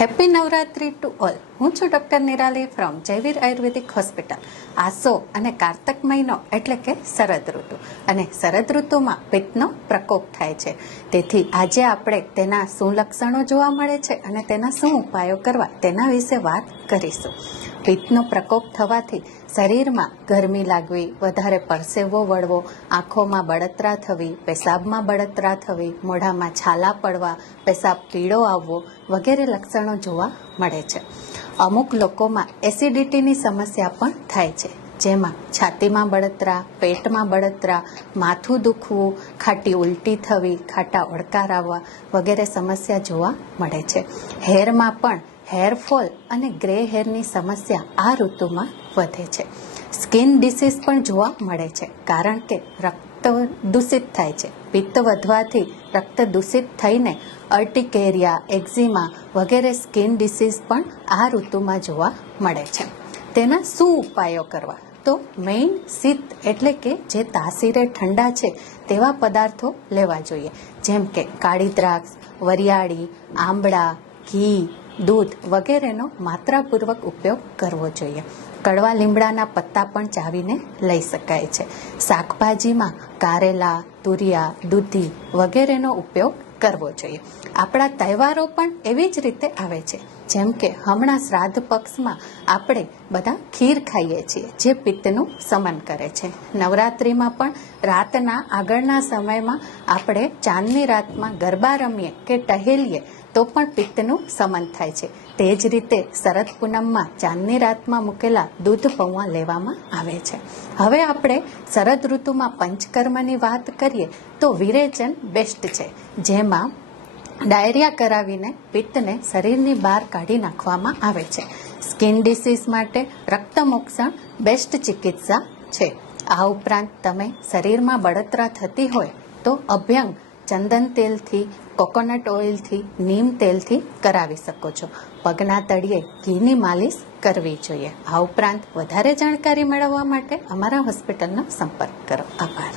Happy Navratri two all. હું છું doctor Nirali from Jayvir ayurvedic hospital. આસો અને કારતક મહિનો એટલે કે શરદ ઋતુ, અને શરદ ઋતુમાં પિત્તનો પ્રકોપ થાય છે. તેથી આજે આપણે તેના શું લક્ષણો જોવા મળે છે અને તેના શું ઉપાયો કરવા તેના વિશે વાત કરીશું. પિત્તનો પ્રકોપ થવાથી શરીરમાં ગરમી લાગવી, વધારે પરસેવો વળવો, આંખોમાં બળતરા થવી, પેશાબમાં બળતરા થવી, મોઢામાં છાલા પડવા, પેશાબ પીળો આવવો વગેરે લક્ષણો જોવા મળે છે. અમુક લોકોમાં એસિડિટીની સમસ્યા પણ થાય છે, જેમાં છાતીમાં બળતરા, પેટમાં બળતરા, માથું દુખવું, ખાટી ઉલટી થવી, ખાટા ઓડકાર આવવા વગેરે સમસ્યા જોવા મળે છે. હેરમાં પણ હેરફોલ અને ગ્રે હેરની સમસ્યા આ ઋતુમાં વધે છે. સ્કિન ડિસીઝ પણ જોવા મળે છે, કારણ કે રક્ત દૂષિત થાય છે. પિત્ત વધવાથી રક્ત દૂષિત થઈને અર્ટિકેરિયા, એક્ઝિમા વગેરે સ્કિન ડિસીઝ પણ આ ઋતુમાં જોવા મળે છે. તેના શું ઉપાયો કરવા? તો મેઇન શીત એટલે કે જે તાસીરે ઠંડા છે તેવા પદાર્થો લેવા જોઈએ, જેમ કે કાળી દ્રાક્ષ, વરિયાળી, આંબળા, ઘી, દૂધ વગેરેનો માત્રાપૂર્વક ઉપયોગ કરવો જોઈએ. કડવા લીમડાના પત્તા પણ ચાવીને લઈ શકાય છે. શાકભાજીમાં કારેલા, તુરિયા, દૂધી વગેરેનો ઉપયોગ કરવો જોઈએ. આપણા તહેવારો પણ એવી જ રીતે આવે છે, જેમ કે હમણાં શ્રાદ્ધ પક્ષમાં આપણે બધા ખીર ખાઈએ છીએ, જે પિત્તનું શમન કરે છે. નવરાત્રિમાં પણ રાતના આગળના સમયમાં આપણે ચાંદની રાતમાં ગરબા રમીએ કે ટહેલીએ તો પણ પિત્તનું શમન થાય છે. તે જ રીતે શરદ પૂનમમાં ચાંદની રાતમાં મૂકેલા દૂધ પૌવા લેવામાં આવે છે. હવે આપણે શરદ ઋતુમાં પંચકર્મની વાત કરીએ તો વિરેચન બેસ્ટ છે, જેમાં ડાયરિયા કરાવીને પિત્તને શરીરની બહાર કાઢી નાખવામાં આવે છે. સ્કિન ડિસીઝ માટે રક્તમોક્ષણ બેસ્ટ ચિકિત્સા છે. આ ઉપરાંત તમે શરીરમાં બળતરા થતી હોય તો અભ્યંગ ચંદન તેલથી, કોકોનટ ઓઇલથી, નીમ તેલથી કરાવી શકો છો. પગના તળિયે ઘીની માલિશ કરવી જોઈએ. આ ઉપરાંત વધારે જાણકારી મેળવવા માટે અમારા હોસ્પિટલનો સંપર્ક કરો. આભાર.